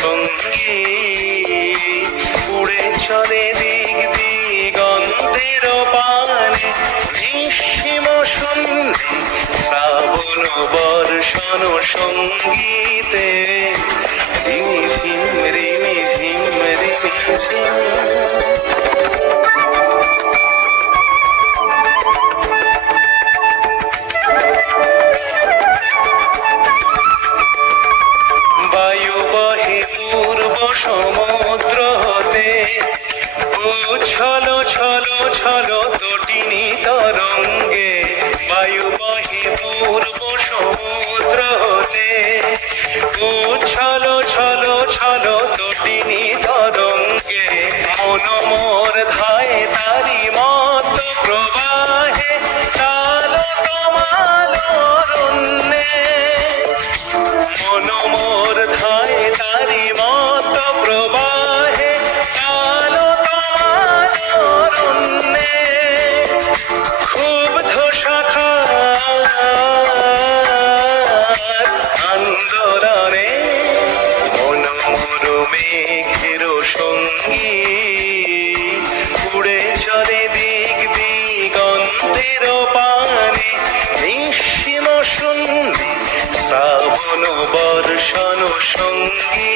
সঙ্গী উড়ে চলে দিক দিগন্তের পানে নিঃসীম শূন্যে শ্রাবণ বর্ষণ সঙ্গীতে রিমিঝিম রিমিঝিম রিমিঝিম। সমুদ্র হতে ছলো ছলো ছলো তটিনী তরঙ্গে বায়ু বহে পূর্ব সমুদ্র হতে ছলো ছলো ছলো তটিনী তরঙ্গে মন মোর ধায় তারি মত প্রবাহে কালো তমাল অরণ্যে মন মোর ধায় তারি মত প্রবাহে কালো তমাল অরণ্যে ক্ষুব্ধ শাখার আন্দোলনে মন মোর মেঘের সঙ্গী উড়ে চলে দিক দিগন্তের পানে নিঃসীম শূন্যে শ্রাবণ বর্ষণ সঙ্গী।